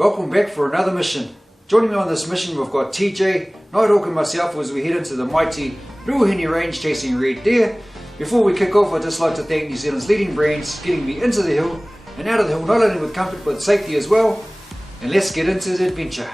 Welcome back for another mission. Joining me on this mission we've got TJ, Nighthawk and myself as we head into the mighty Ruahine range chasing red deer. Before we kick off, I'd just like to thank New Zealand's leading brands getting me into the hill and out of the hill, not only with comfort but safety as well. And let's get into the adventure.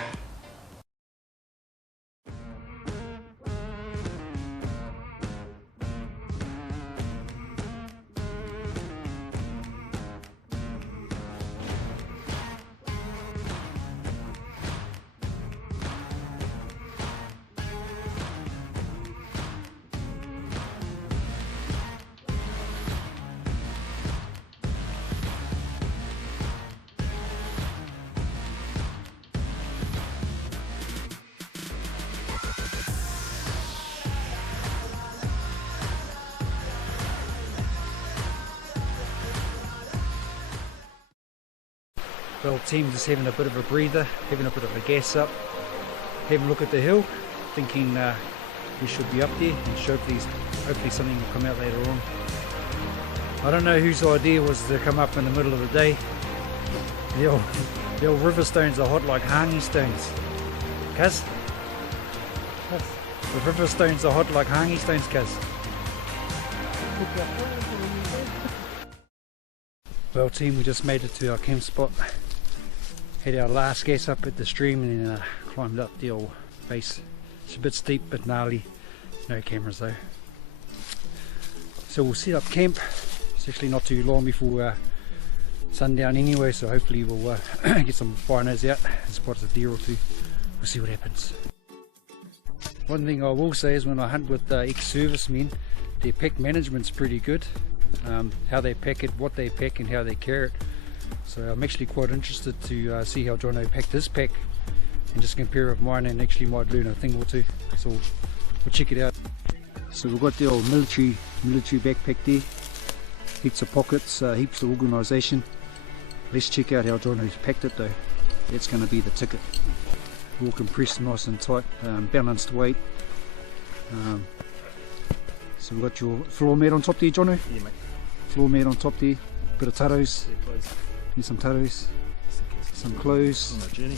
Well team, just having a bit of a breather, having a bit of a gas up, having a look at the hill, thinking we should be up there and hopefully something will come out later on. I don't know whose idea was to come up in the middle of the day. The old river stones are hot like hangi stones. Cuz? The river stones are hot like hangi stones, cuz. Well team, we just made it to our camp spot. Had our last gas up at the stream and then climbed up the old face. It's a bit steep but gnarly, no cameras though. So we'll set up camp. It's actually not too long before sundown anyway, so hopefully we'll get some binos out and spot a deer or two. We'll see what happens. One thing I will say is when I hunt with ex-servicemen, their pack management's pretty good. How they pack it, what they pack and how they carry it. So I'm actually quite interested to see how Jono packed his pack and just compare it with mine, and actually might learn a thing or two. So we'll check it out. So we've got the old military backpack there. Heaps of pockets, heaps of organisation. Let's check out how Jono's packed it though. That's going to be the ticket. All compressed nice and tight, balanced weight. So we've got your floor mat on top there, Jono? Yeah, mate. Floor mat on top there, bit of taros. Yeah, clothes. Need some taros, some clothes. On my journey.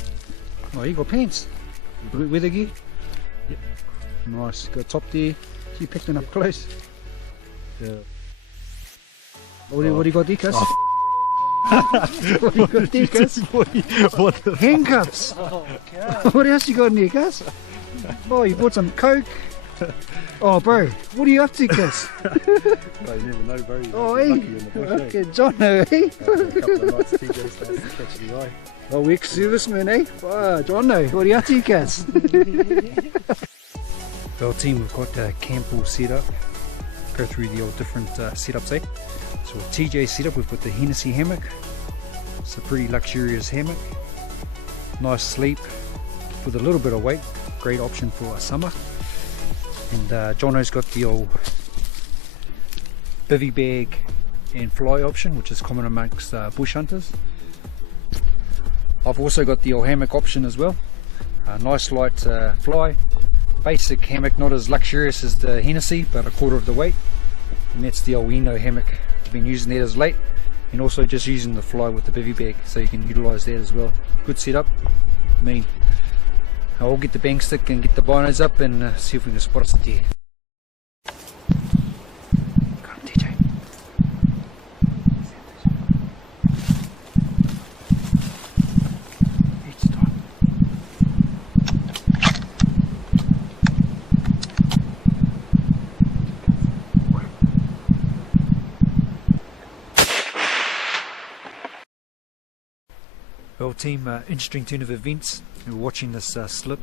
Oh, you got pants? Weather gear? Yep. Nice, got top there. You picked up clothes. Yeah. What do you got there, cuz? Oh. What do you got there, cuz? What the Handcuffs! Oh, God. What else you got in there, cuz? Oh, you bought some coke? Oh bro, what are you up to, cuz? No, you never know, bro. Oh, You're hey, lucky in the bush, okay, Jono, eh? After a couple of nights, TJ starts to catch the eye. Oh, ex-serviceman, eh? Oh, Jono, what are you up to, cuz? Well team, we've got camp all set up. Go through the all different setups, eh? So with TJ's setup, we've got the Hennessy hammock. It's a pretty luxurious hammock. Nice sleep with a little bit of weight. Great option for summer. And Jono's got the old bivy bag and fly option, which is common amongst bush hunters. I've also got the old hammock option as well. Nice light fly. Basic hammock, not as luxurious as the Hennessy, but a quarter of the weight. And that's the old Eno hammock. I've been using that as late, and also just using the fly with the bivy bag, so you can utilise that as well. Good setup. I mean, I'll get the bang stick and get the binos up and see if we can spot us a deer. Got him, TJ. Each time. Well team, interesting turn of events. We were watching this slip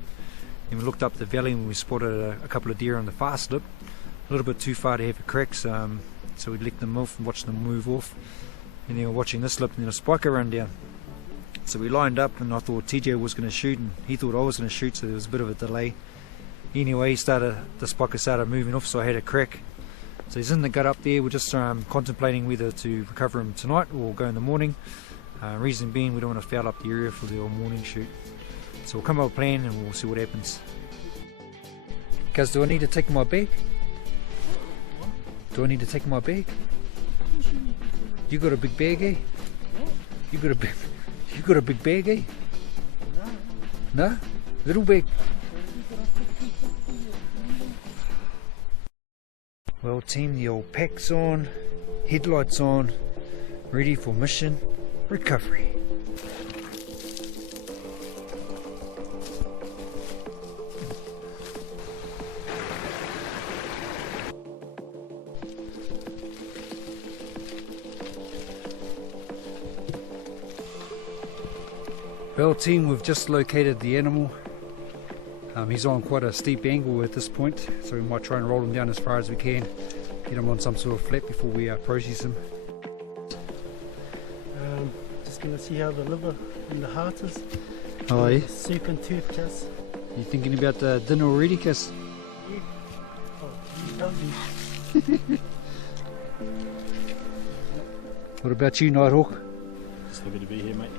and we looked up the valley and we spotted a couple of deer on the far slip. A little bit too far to have a cracks, so we let them off and watched them move off. And then we're watching this slip and then a spiker run down. So we lined up and I thought TJ was going to shoot and he thought I was going to shoot, so there was a bit of a delay. Anyway, the spiker started moving off, so I had a crack. So he's in the gut up there. We're just contemplating whether to recover him tonight or go in the morning. Reason being, we don't want to foul up the area for the morning shoot. So we'll come up with a plan and we'll see what happens. Guys, do I need to take my bag? Do I need to take my bag? You got a big bag, eh? You got a big bag, eh? No? Little big. Well team, the old pack's on, headlights on, ready for mission recovery. Well team, we've just located the animal. He's on quite a steep angle at this point, so we might try and roll him down as far as we can, get him on some sort of flat before we process him. Just going to see how the liver and the heart is. Oh yeah? Soup and tooth, Cass. You thinking about the dinner already, Cass? Yeah. Oh, you told me. What about you, Nighthawk? Just happy to be here, mate.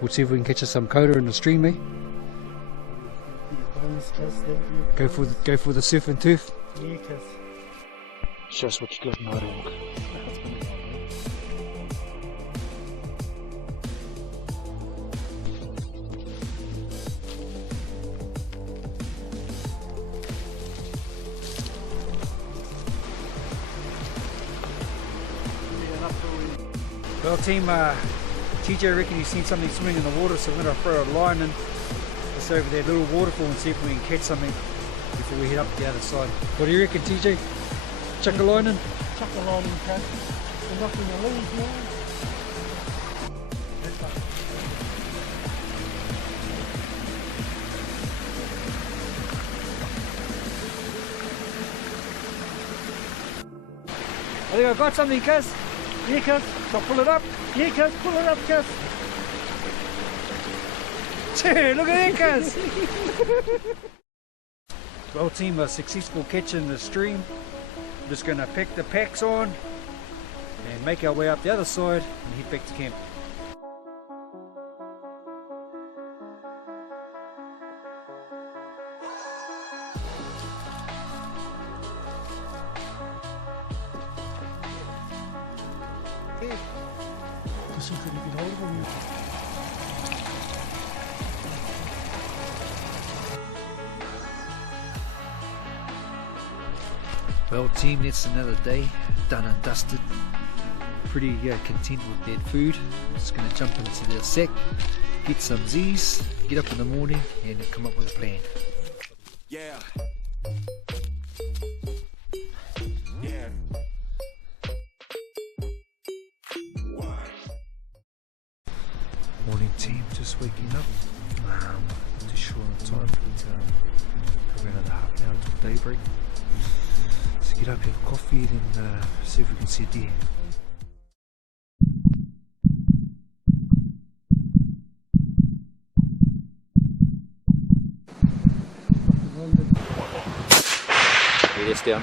We'll see if we can catch us some coda in the stream, eh? Go for the surf and tooth. Yeah, Cass. Show us what you got, Nighthawk. Well team, TJ reckon he's seen something swimming in the water, so we're going to throw a line in just over that little waterfall and see if we can catch something before we head up the other side. What do you reckon, TJ? Chuck a line in? Chuck a line in, Cass. We're not going to leave now. I think I got something, Cass. Yeah, Cass. Shall I pull it up? Yeah, Cass. Pull it up, Cass. Look at that, Cass. Well team, a successful catch in the stream. I'm just going to pack the packs on and make our way up the other side and head back to camp. Just see if we can get hold of him. Well team, that's another day done and dusted. Pretty content with that food. Just going to jump into the sack, get some Z's, get up in the morning and come up with a plan. Yeah. Yeah. Morning team, just waking up. Not too sure on the time, but probably another half an hour till daybreak. Let's get up, have coffee, then see if we can see a deer. Yeah, that's down.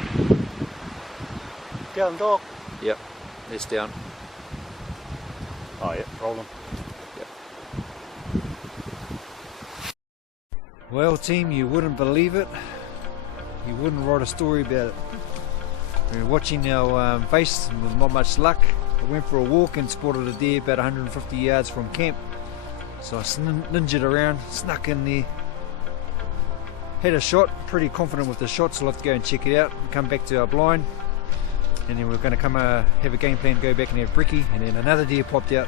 Down, dog. Yep, that's down. Oh yeah, rolling. Well team, you wouldn't believe it. You wouldn't write a story about it. We were watching our face with not much luck. I went for a walk and spotted a deer about 150 yards from camp. So I ninjaed around, snuck in there. Had a shot, pretty confident with the shot, so I'll have to go and check it out. Come back to our blind. And then we're going to come have a game plan, go back and have brekkie. And then another deer popped out.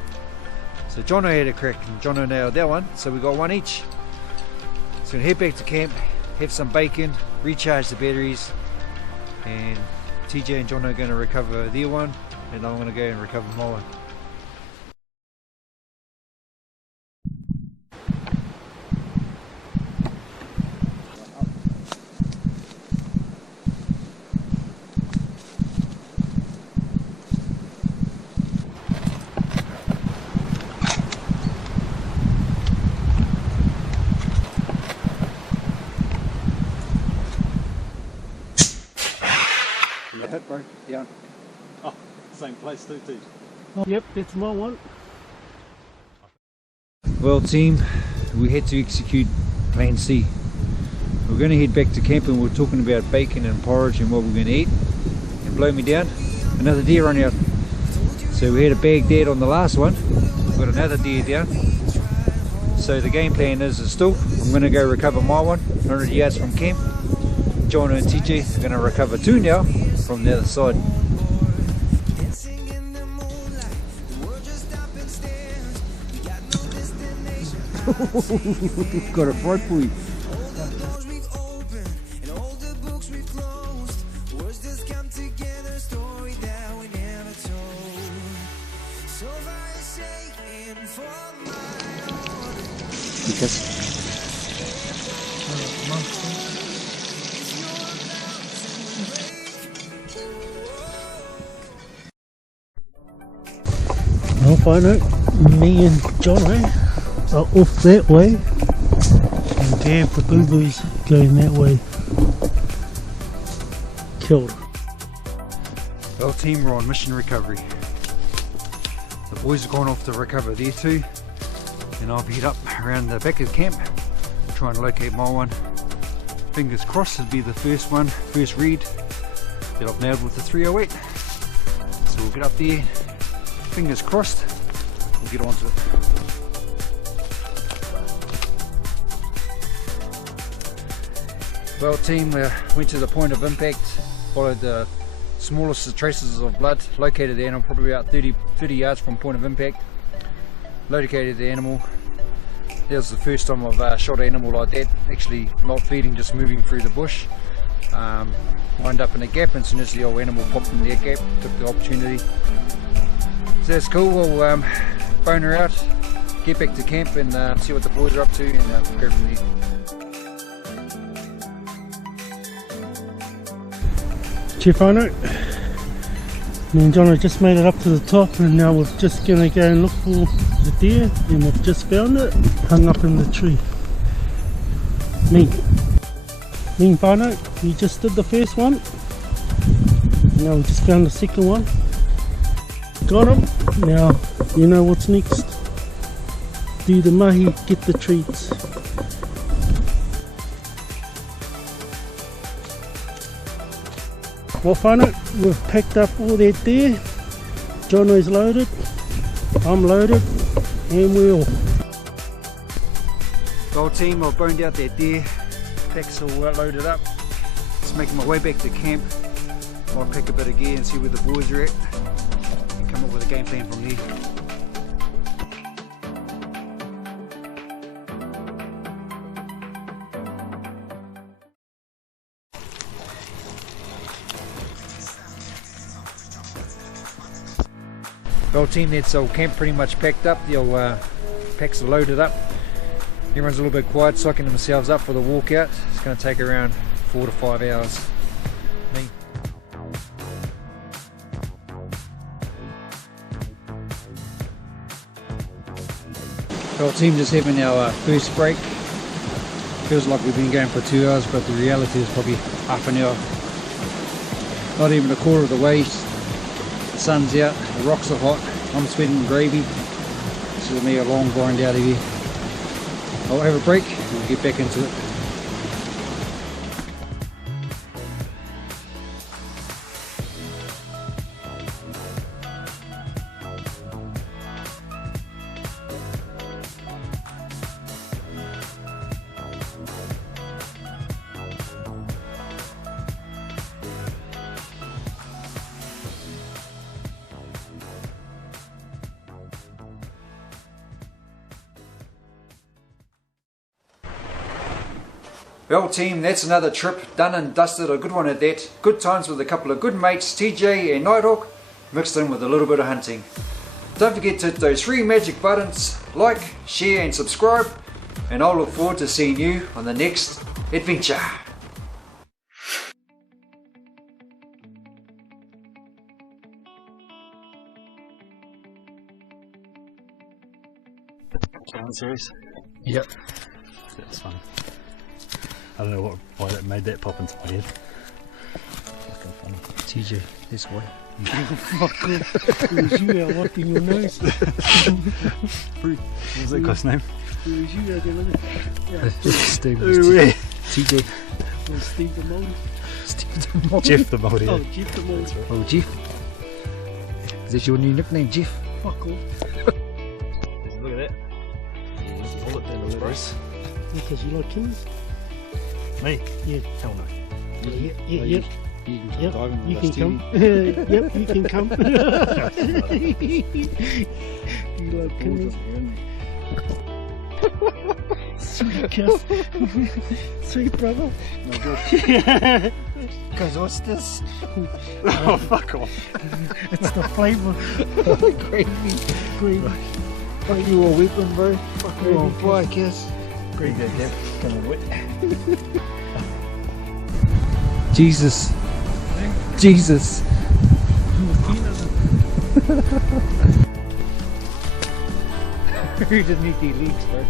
So Jono had a crack and Jono nailed that one. So we got one each. So we'll head back to camp, have some bacon, recharge the batteries, and TJ and John are going to recover their one, and I'm going to go and recover my one. Hit, bro. Yeah. Oh, same place too, T. Oh, yep, that's my one. Well team, we had to execute plan C. We're going to head back to camp and we're talking about bacon and porridge and what we're going to eat. And blow me down, another deer run out. So we had a bag dead on the last one. We've got another deer down. So So the game plan is still, I'm going to go recover my one, 100 yards from camp. Jono and TJ are going to recover 2 now from the other side. Got a fright for you. Because I'll find out. Me and Jono are off that way, and damn for Boo-Boo's going that way. Killed. well, team, we're on mission recovery. The boys have gone off to recover their 2, and I'll head up around the back of the camp, try and locate my one. Fingers crossed it'll be the first one, first read that I've nailed with the 308. So we'll get up there, fingers crossed, we'll get onto it. Well, team, we went to the point of impact, followed the smallest traces of blood, located the animal probably about 30 yards from point of impact, located the animal. That was the first time I've shot an animal like that, actually not feeding, just moving through the bush. Lined up in a gap, and as soon as the old animal popped in that gap, took the opportunity. So that's cool. We'll bone her out, get back to camp and see what the boys are up to, and go from there. Chifano, me and Jono just made it up to the top, and now we're just going to go and look for the deer, and we've just found it, hung up in the tree. Me and Whānau, we just did the first one, now we just found the second one. Got him. Now you know what's next. Do the mahi, get the treats. Well, Whānau, we've packed up all that there. Jono's loaded, I'm loaded, and we're off. Well, team, I've boned out that deer, packs all loaded up. Just making my way back to camp. I'll pick a bit of gear and see where the boys are at, and come up with a game plan from there. Well, team, that's all camp pretty much packed up. The old packs are loaded up. Everyone's a little bit quiet, psyching themselves up for the walkout. It's going to take around 4 to 5 hours. Me. Well, team, just having our first break. Feels like we've been going for 2 hours, but the reality is probably half an hour. Not even a quarter of the way. The sun's out, the rocks are hot, I'm sweating gravy. This is me a long grind out of here. I'll have a break and we'll get back into it. Well, team, that's another trip done and dusted, a good one at that. Good times with a couple of good mates, TJ and Nighthawk, mixed in with a little bit of hunting. Don't forget to hit those 3 magic buttons, like, share and subscribe, and I'll look forward to seeing you on the next adventure. Challenge series? Yep. That's funny. I don't know why that made that pop into my head. Fucking funny. TJ, this way. Fuck off. It was you out wiping your nose. What was that guy's name? It was you out there looking. Yeah. Steve. TJ. It was Steve the Moldy. Steve the Moldy. Jeff the Moldy. Oh, Jeff the Moldy. Right. Oh, Jeff. Is that your new nickname, Jeff? Fuck off. Look at that. bullet then, Bruce. Because you like killers? Me? Yeah. Hell no. Yeah, yeah, You yep. can You can come. Yep, you can come. You like killers? Sweet kiss. Sweet brother. No good. Because what's this? Oh, fuck off. It's the flavour. Gravy. Gravy. Fuck you all weeping, bro. Fuck you on fly kiss. Pretty good, Deb. Kind of wet. Jesus. Jesus. Who didn't eat the leeks, bro?